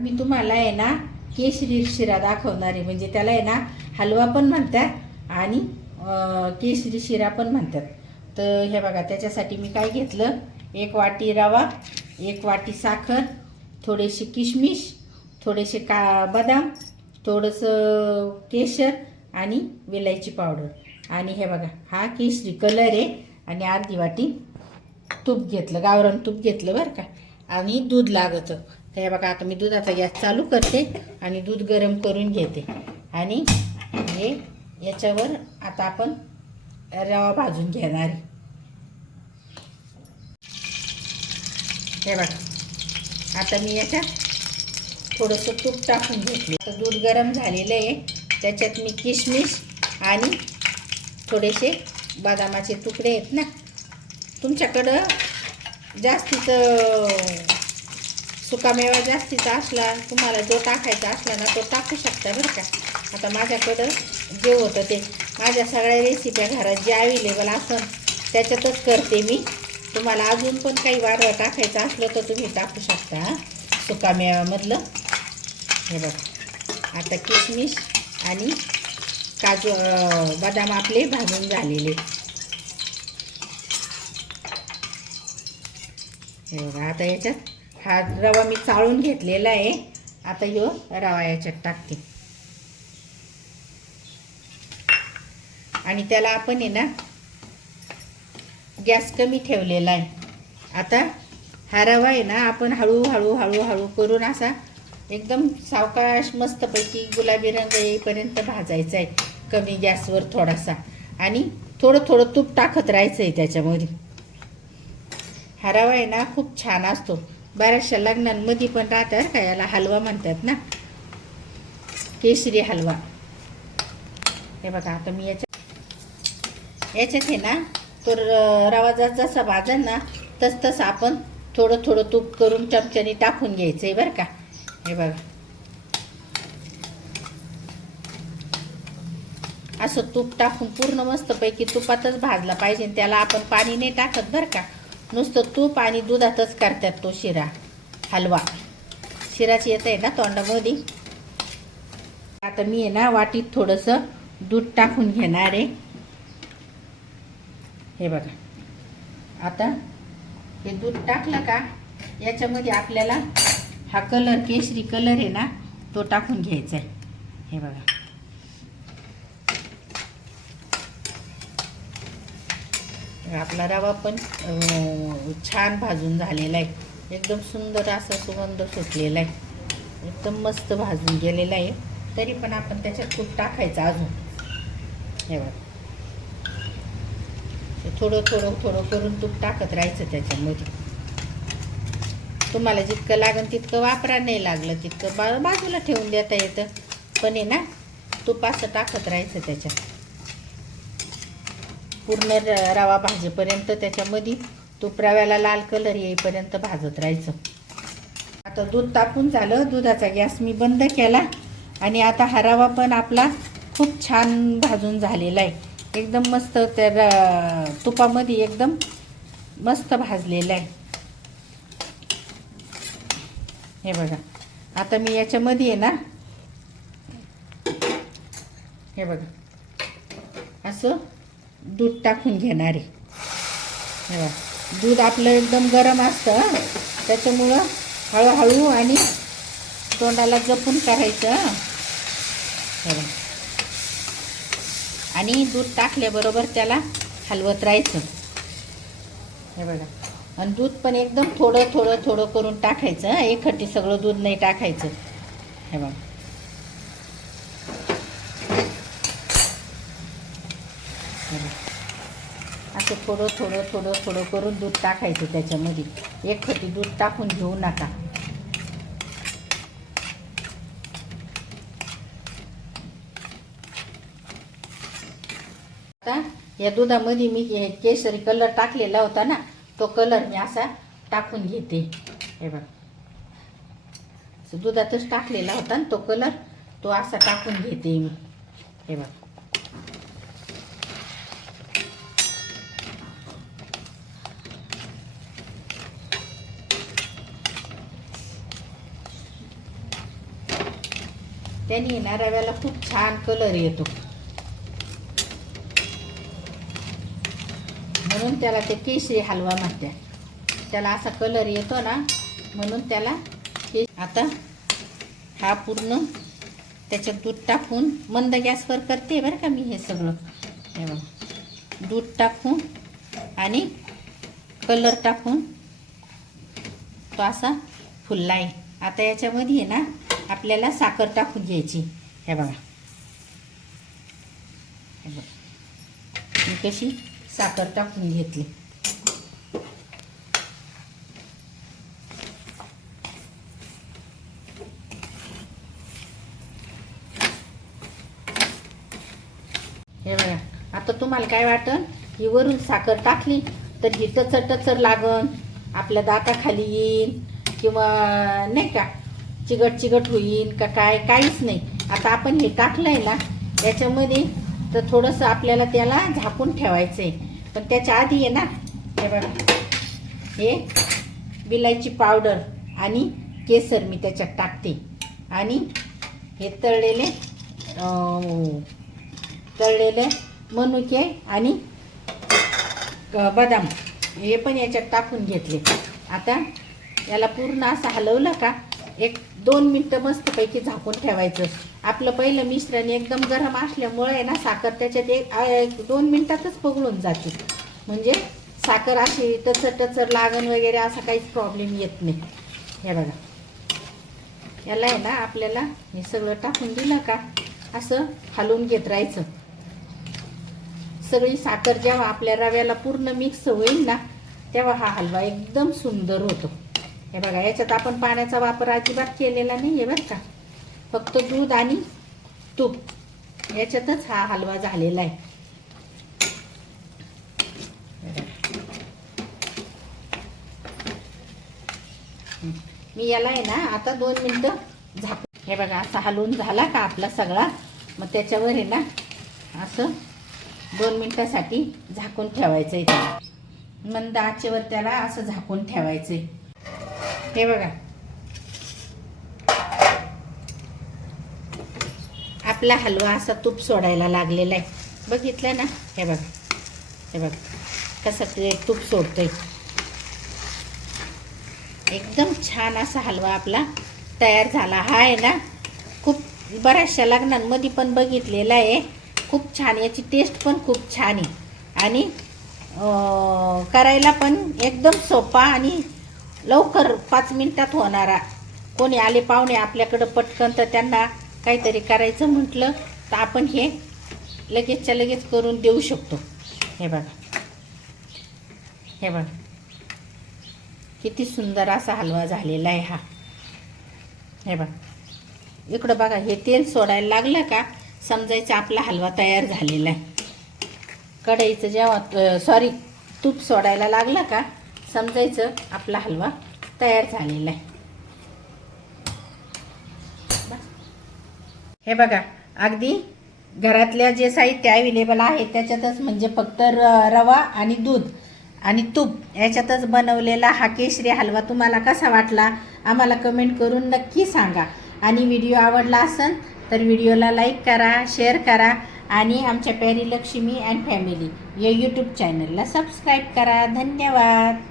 मी तुम्हाला आहे ना केशरी शिरा दाखवणार आहे. म्हणजे त्याला आहे ना हलवा पण म्हणतात आणि केशरी शिरा पण म्हणतात. तर हे बघा, त्याच्यासाठी मी काय घेतलं, 1 वाटी रवा, 1 वाटी साखर, थोडेसे किशमिश, थोडेसे बदाम, थोडंसं केशर आणि वेलायची पावडर. आणि हे बघा, हा केशरी कलर आहे. आणि अर्धी वाटी तूप घेतलं, गावरान तूप घेतलं बरं का. आणि दूध लागतं. तर हे बघा, आता मी दुधाचा गॅस चालू करते आणि दूध गरम करून घेते. आणि हे याच्यावर आता आपण रवा भाजून घेणार आहे. हे बघा, आता मी याच्यात थोडंसं तूप टाकून घेतले. आता दूध गरम झालेलं आहे. त्याच्यात मी किशमिश आणि थोडेसे बदामाचे तुकडे आहेत ना, तुमच्याकडं जास्तीचं सुकामेवा जास्तीचा असला, तुम्हाला जो टाकायचा असला ना तो टाकू शकता बरं का. आता माझ्याकडं जे होतं ते, माझ्या सगळ्या रेसिप्या घरात जे अवेलेबल असेल त्याच्यातच करते मी. तुम्हाला अजून पण काही वाढवा टाकायचं असलं तर तुम्ही टाकू शकता सुकामेव्यामधलं. हे बघा, आता किशमिश आणि काजू बदाम आपले भाजून झालेले. हे बघा, आता याच्यात हा रवा मी चाळून घेतलेला आहे. आता ह्यो रवा याच्यात टाकते. आणि त्याला आपण आहे ना गॅस कमी ठेवलेला आहे. आता हा रवा आहे ना आपण हळूहळू हळूहळू करून असा एकदम सावकाश मस्तपैकी गुलाबी रंग येईपर्यंत भाजायचा आहे, कमी गॅसवर थोडासा. आणि थोडं थोडं तूप टाकत राहायचं आहे त्याच्यामध्ये. हा रवा आहे ना खूप छान असतो. बऱ्याचशा लग्नांमध्ये पण राहतात का, याला हलवा म्हणतात ना, केशरी हलवा. हे बघा, आता मी याच्यात आहे ना तो रवा जसा भाजन ना तसं आपण थोडं थोडं तूप करून चमच्याने टाकून घ्यायचं आहे बरं का. हे बघा, असं तूप टाकून पूर्ण मस्तपैकी तुपातच भाजला पाहिजे. त्याला आपण पाणी नाही टाकत बरं का, नुसतं तूप आणि दुधातच करतात तो शिरा हलवा. शिराच येत आहे ना तोंडामध्ये. आता मी आहे ना वाटीत थोडंसं दूध टाकून घेणार आहे. हे बघा, आता हे दूध टाकलं का याच्यामध्ये आपल्याला हा कलर केशरी कलर आहे ना तो टाकून घ्यायचा आहे. हे बघा, आपला रवा पण छान भाजून झालेला आहे. एकदम सुंदर असा सुगंध सुटलेला आहे. एकदम मस्त भाजून गेलेला आहे. तरी पण आपण त्याच्यात तूप टाकायचं अजून. हे बघा, थोडं थोडं थोडं करून तूप टाकत राहायचं त्याच्यामध्ये. तुम्हाला जितकं लागेल तितकं वापरा, नाही लागलं तितकं बाजूला ठेवून देता येतं. पण आहे ना तूप असं टाकत राहायचं त्याच्यात पूर्ण रवा भाजेपर्यंत. त्याच्यामध्ये तूप रव्याला लाल कलर येईपर्यंत भाजत राहायचं. आता दूध तापून झालं, दुधाचा गॅस मी बंद केला. आणि आता हा रवा पण आपला खूप छान भाजून झालेला आहे. एकदम मस्त त्या तुपामध्ये एकदम मस्त भाजलेला आहे. हे बघा, आता मी याच्यामध्ये आहे ना हे बघा असं दूध टाकून घेणार आहे. हे बघा, दूध आपलं एकदम गरम असतं, त्याच्यामुळं हळूहळू आणि तोंडाला जपून करायचं. हे बघा, आणि दूध टाकल्याबरोबर त्याला हलवत राहायचं. हे बघा, आणि दूध पण एकदम थोडं थोडं थोडं करून टाकायचं. एकखट्टी सगळं दूध नाही टाकायचं. हे बघा, असं थोडं थोडं थोडं थोडं करून दूध टाकायचं त्याच्यामध्ये. एकखट्टी दूध टाकून घेऊ नका. आता या दुधामध्ये मी केशरी कलर टाकलेला होता ना, तो कलर मी असा टाकून घेते. हे बघा, दुधातच टाकलेला होता ना तो कलर, तो असा टाकून घेते मी. हे बघा, त्याने ना रव्याला खूप छान कलर येतो, म्हणून त्याला ते केशरी हलवा म्हणतात. त्याला असा कलर येतो ना, म्हणून त्याला आता हा पूर्ण त्याच्यात दूध टाकून मंद गॅसवर करते बरं का मी हे सगळं. हे बघा, दूध टाकून आणि कलर टाकून तो असा फुलला आहे. आता याच्यामध्ये ना आपल्याला साखर टाकून घ्यायची. हे बघा, हे बघा मी कशी साखर टाकून घेतली. हे बघा, आता तुम्हाला काय वाटन, ही वरून साखर टाकली तर ही टचर टचर लागन, आपल्या दाताखाली येईल किंवा नाही का चिगट चिगट होईल का काय, काहीच नाही. आता आपण हे टाकलंय ना याच्यामध्ये, तर थोडंसं आपल्याला त्याला झाकून ठेवायचं आहे. पण त्याच्या आधी आहे ना, हे बघा हे विलायची पावडर आणि केसर मी त्याच्यात टाकते, आणि हे तळलेले मनुके आणि बदाम हे पण याच्यात टाकून घेतले. आता याला पूर्ण असं हलवलं का 1-2 मिनटं मस्तपैकी झाकून ठेवायचं. आपलं पहिलं मिश्रण एकदम गरम असल्यामुळे ना साखर त्याच्यात 1-2 मिनटातच पगळून जाते. म्हणजे साखर अशी टचर टचर लागण वगैरे असा काहीच प्रॉब्लेम येत नाही. हे बघा, याला आहे ना आपल्याला हे सगळं टाकून दिलं का असं हलवून घेत राहायचं. सगळी साखर जेव्हा आपल्या रव्याला पूर्ण मिक्स होईल ना, तेव्हा हा हलवा एकदम सुंदर होतो. हे बघा, याच्यात आपण पाण्याचा वापर अजिबात केलेला नाही आहे बरं का, फक्त दूध आणि तूप याच्यातच हा हलवा झालेला आहे. मी याला आहे ना आता 2 मिनटं झाकून, हे बघा असा हलवून झाला का आपला सगळा, मग त्याच्यावर आहे ना असं 2 मिनटासाठी झाकून ठेवायचं आहे. त्याला मंद आचेवर त्याला असं झाकून ठेवायचं आहे. हे बघा, आपला हलवा असा तूप सोडायला लागलेला आहे, बघितलं ना. हे बघा, हे बघा कसं ते तूप सोडतंय. एकदम छान असा हलवा आपला तयार झाला. हा आहे ना खूप बऱ्याचशा लग्नांमध्ये पण बघितलेला आहे, खूप छान, याची टेस्ट पण खूप छान आहे आणि करायला पण एकदम सोपा आणि लवकर 5 मिनिटात होणारा. कोणी आले पाहुणे आपल्याकडं पटकन, तर त्यांना काहीतरी करायचं म्हटलं तर आपण हे लगेचच्या लगेच करून देऊ शकतो. हे बघा, हे बघा किती सुंदर असा हलवा झालेला आहे हा. हे बघा, इकडं बघा हे तेल सोडायला लागलं का समजायचं आपला हलवा तयार झालेला आहे. कढईचं जेव्हा तूप सोडायला लागलं का समजायचं आपला हलवा तयार झालेला आहे. हे बघा, अगदी घरातल्या जे साहित्य अवेलेबल आहे त्याच्यातच, म्हणजे फक्त रवा आणि दूध आणि तूप याच्यातच बनवलेला हा केशरी हलवा तुम्हाला कसा वाटला आम्हाला कमेंट करून नक्की सांगा. आणि व्हिडिओ आवडला असेल तर व्हिडिओला लाईक करा, शेअर करा आणि आमच्या प्यारी लक्ष्मी अँड फॅमिली या यूट्यूब चॅनलला सबस्क्राईब करा. धन्यवाद.